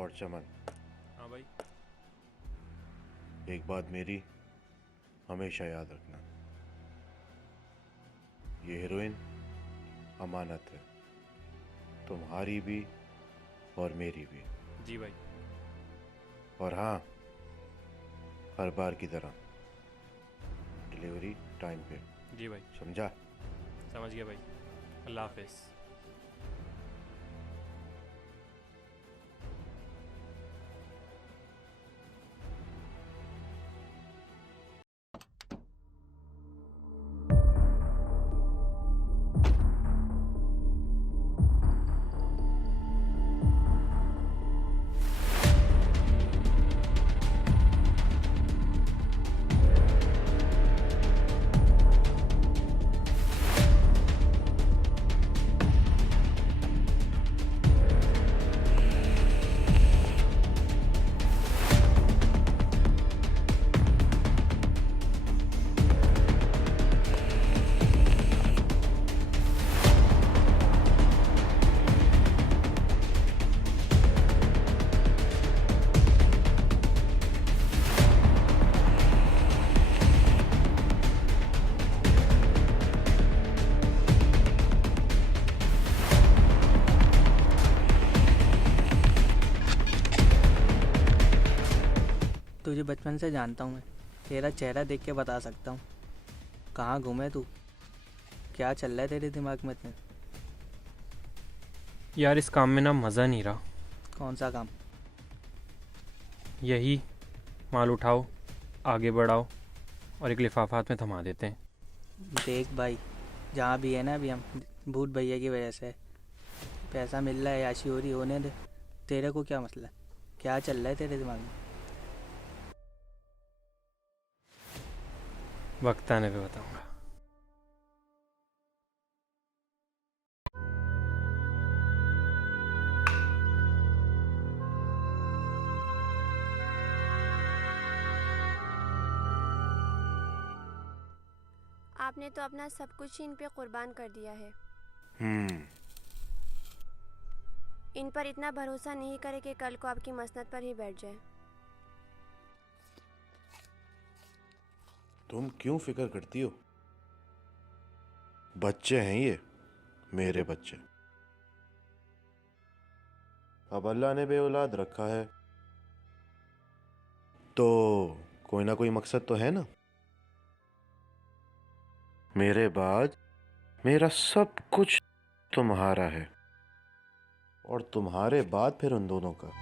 और चमन, हाँ भाई। एक बात मेरी हमेशा याद रखना, ये हीरोइन अमानत है, तुम्हारी भी और मेरी भी। जी भाई। और हाँ, हर बार की तरह डिलीवरी टाइम पे। जी भाई, समझा? समझ गया भाई। अल्लाह हाफिज़। तुझे बचपन से जानता हूँ मैं, तेरा चेहरा देख के बता सकता हूँ। कहाँ घूमे तू? क्या चल रहा है तेरे दिमाग में इतने? यार इस काम में ना मज़ा नहीं रहा। कौन सा काम? यही, माल उठाओ, आगे बढ़ाओ और एक लिफाफा हाथ में थमा देते हैं। देख भाई, जहाँ भी है ना अभी हम भूत भैया की वजह से पैसा मिल रहा है, याशी हो रही, होने दे। तेरे को क्या मसला है? क्या चल रहा है तेरे दिमाग में? वक्त आने पे बताऊंगा। आपने तो अपना सब कुछ इन पे कुर्बान कर दिया है। इन पर इतना भरोसा नहीं करे कि कल को आपकी मसनद पर ही बैठ जाए। तुम क्यों फिक्र करती हो? बच्चे हैं ये, मेरे बच्चे। अब अल्लाह ने बेऔलाद रखा है तो कोई ना कोई मकसद तो है ना। मेरे बाद मेरा सब कुछ तुम्हारा है और तुम्हारे बाद फिर उन दोनों का।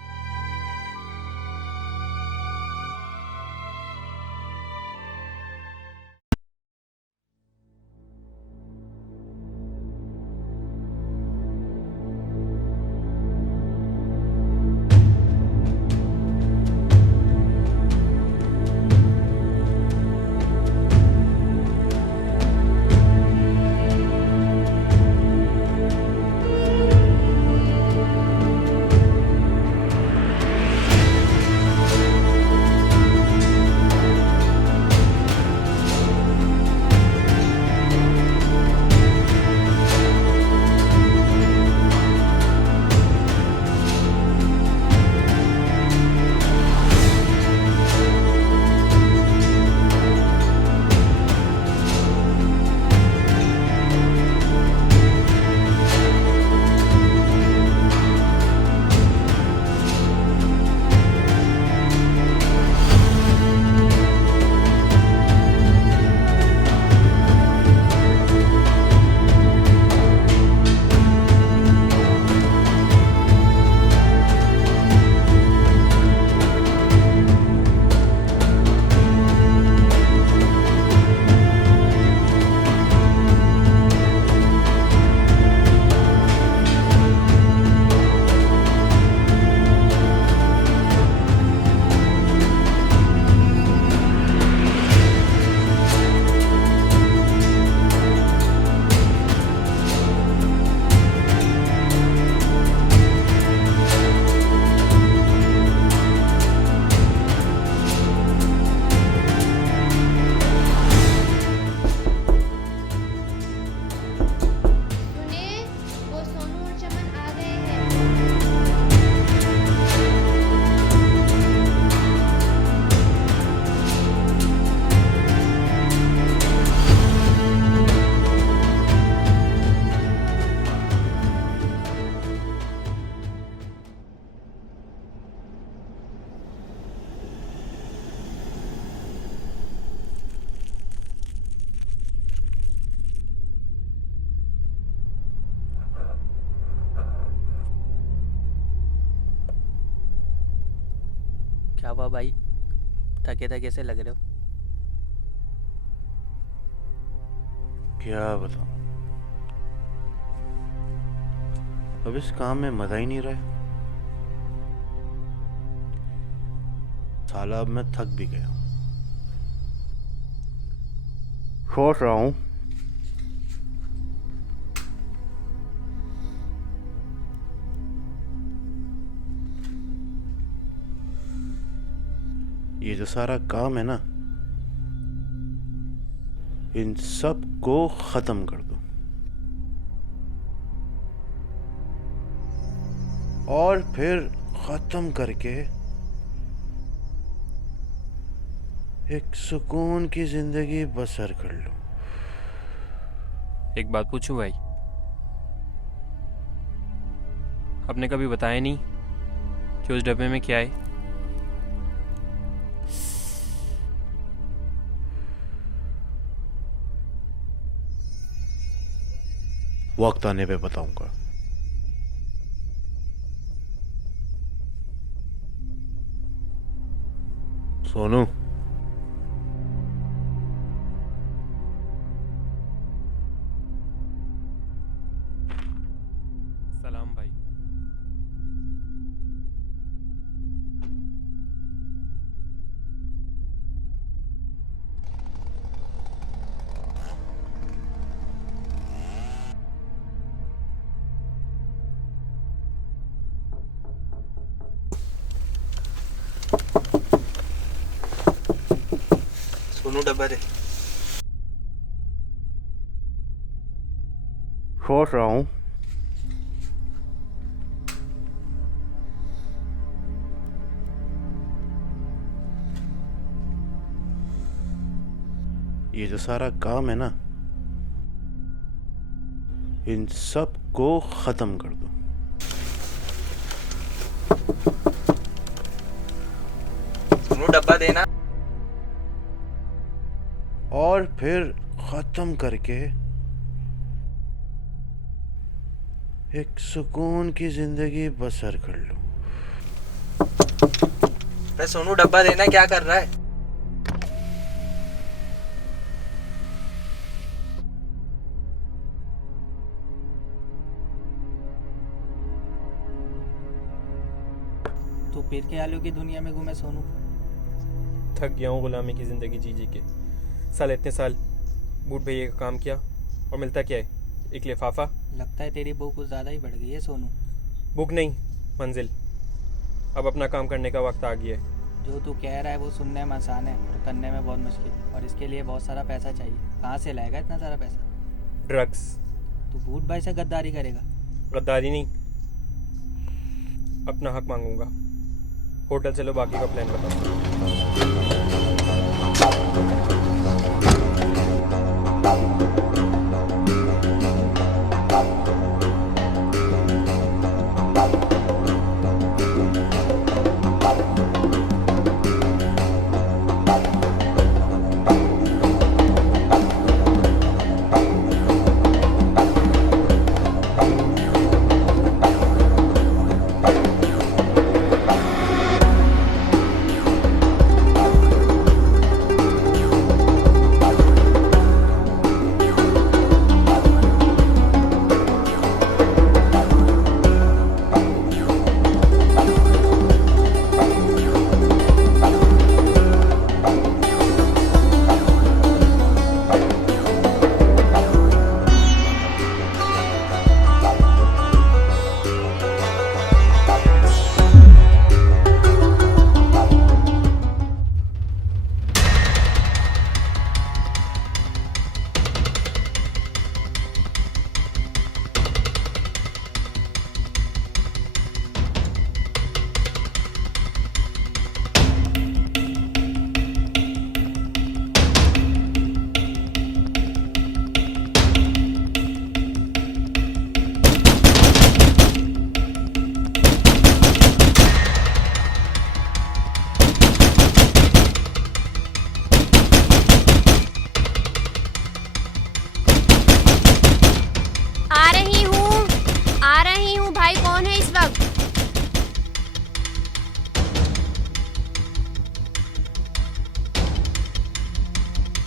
क्या हुआ भाई, थके थके से लग रहे हो? क्या बताऊं, अब इस काम में मजा ही नहीं रहा है। साला अब मैं थक भी गया हूं। सोच रहा हूं ये जो सारा काम है ना, इन सब को खत्म कर दो और फिर खत्म करके एक सुकून की जिंदगी बसर कर लो। एक बात पूछूं भाई, आपने कभी बताया नहीं कि उस डब्बे में क्या है? वक्त आने पे बताऊंगा। सोनू, सलाम भाई। सोनू डब्बा दे। सोच रहा हूं ये जो सारा काम है ना, इन सब को खत्म कर दो सोनू डब्बा देना। और फिर खत्म करके एक सुकून की जिंदगी बसर कर लो। अरे सोनू डब्बा देना, क्या कर रहा है? तू फिर के आलू की दुनिया में घूमे सोनू। थक गया हूँ गुलामी की ज़िंदगी जी जी के। साल इतने साल बूट भैया का काम किया और मिलता क्या है? एक लिफाफा। लगता है तेरी भूख कुछ ज़्यादा ही बढ़ गई है सोनू। बुक नहीं, मंजिल। अब अपना काम करने का वक्त आ गया है। जो तू कह रहा है वो सुनने में आसान है और करने में बहुत मुश्किल, और इसके लिए बहुत सारा पैसा चाहिए। कहाँ से लाएगा इतना सारा पैसा? ड्रग्स। तू भूत भाई से गद्दारी करेगा? गद्दारी नहीं, अपना हक मांगूंगा। होटल चलो, बाकी का प्लान बताओ।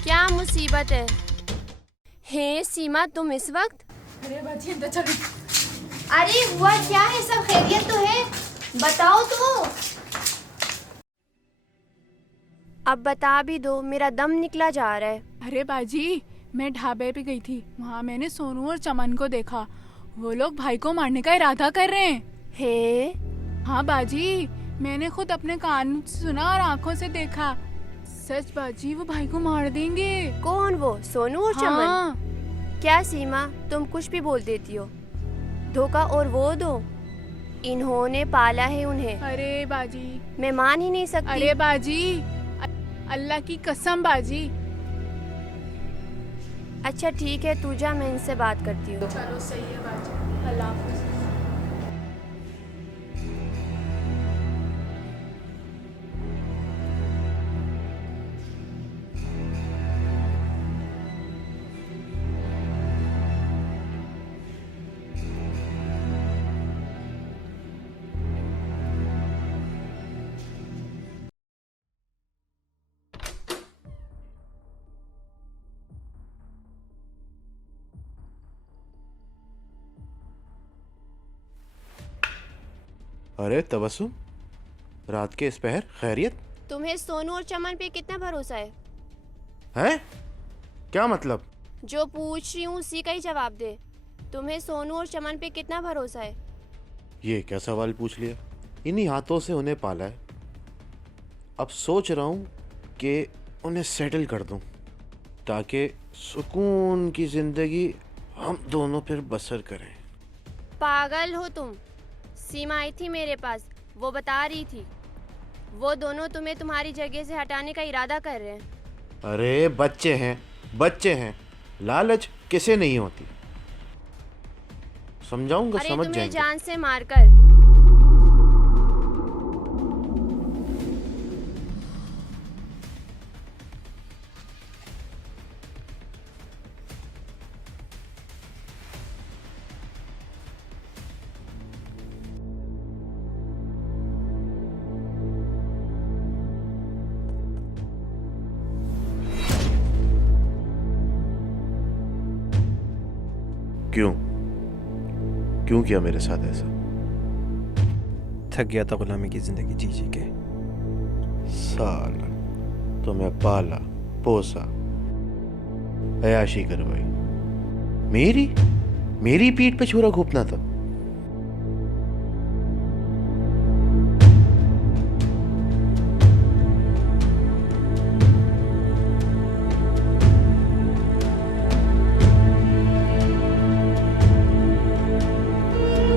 क्या मुसीबत है? हे सीमा, तुम इस वक्त? अरे बाजी अंदर चलो। अरे हुआ क्या है? सब खैरियत तो है? बताओ तो। अब बता भी दो, मेरा दम निकला जा रहा है। अरे बाजी, मैं ढाबे पे गई थी, वहाँ मैंने सोनू और चमन को देखा। वो लोग भाई को मारने का इरादा कर रहे हैं। हे? हाँ बाजी, मैंने खुद अपने कान से सुना और आंखों से देखा। सच बाजी, वो भाई को मार देंगे। कौन वो? सोनू और चमन? हाँ। क्या सीमा, तुम कुछ भी बोल देती हो। धोखा और वो दो, इन्होंने पाला है उन्हें। अरे बाजी, मैं मान ही नहीं सकती। अरे बाजी, अल्लाह की कसम बाजी। अच्छा ठीक है, तू जा, मैं इनसे बात करती हूँ। चलो सही है बाजी, अल्लाह हाफिज़। अरे तबस्सुम, रात के इस पहर खैरियत? तुम्हें सोनू और चमन पे कितना भरोसा है? हैं? क्या मतलब? जो पूछ रही हूँ उसी का ही जवाब दे। तुम्हें सोनू और चमन पे कितना भरोसा है? ये क्या सवाल पूछ लिया? इन्हीं हाथों से उन्हें पाला है। अब सोच रहा हूँ कि उन्हें सेटल कर दूँ ताकि सुकून की ज़िंदगी हम दोनों फिर बसर करें। पागल हो तुम? सीमा आई थी मेरे पास, वो बता रही थी वो दोनों तुम्हें तुम्हारी जगह से हटाने का इरादा कर रहे हैं। अरे बच्चे हैं, बच्चे हैं, लालच किसे नहीं होती। समझाऊंगा, अरे समझ तुम्हें जाएंगे। जान से मारकर। क्यों क्यों किया मेरे साथ ऐसा? थक गया था गुलामी की जिंदगी जी जी के। साला, तुम्हें पाला पोसा, अयाशी करवाई, मेरी पीठ पे छुरा घोपना था।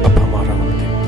अब हमारा वक्त है।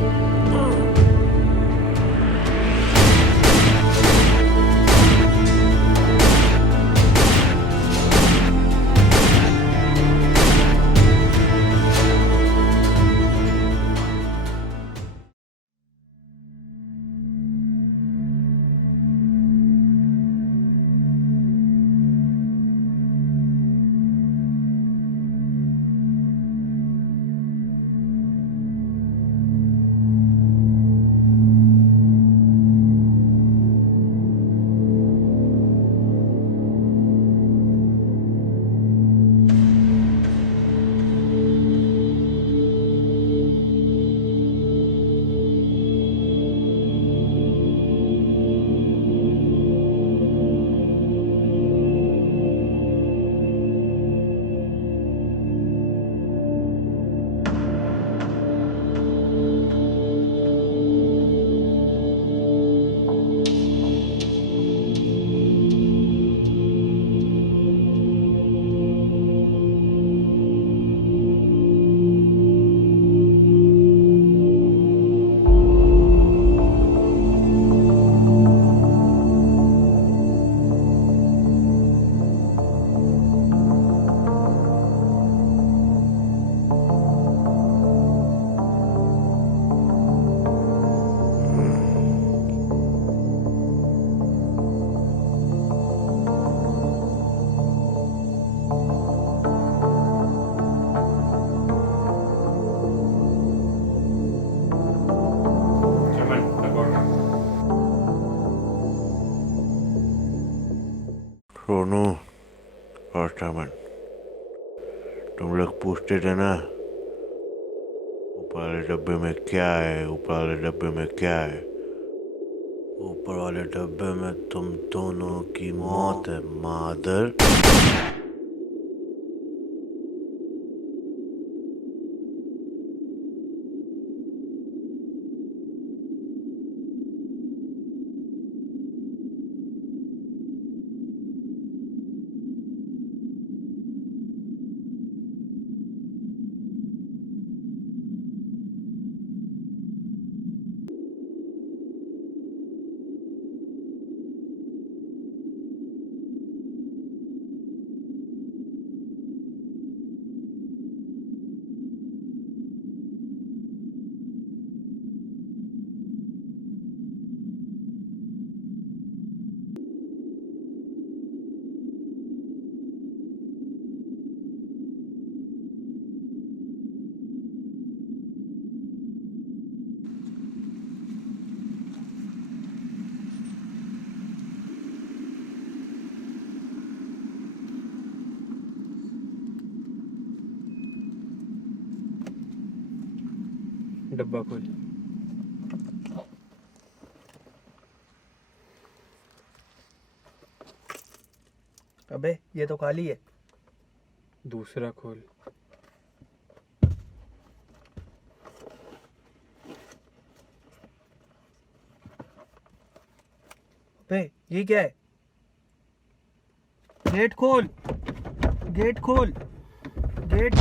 फर्स्ट टाइम तुम लोग पूछते थे ना ऊपर वाले डब्बे में क्या है, ऊपर वाले डब्बे में क्या है। ऊपर वाले डब्बे में तुम दोनों की मौत है मादर। डब्बा खोल। अबे ये तो खाली है। दूसरा खोल। अबे ये क्या है? गेट खोल, गेट खोल, गेट।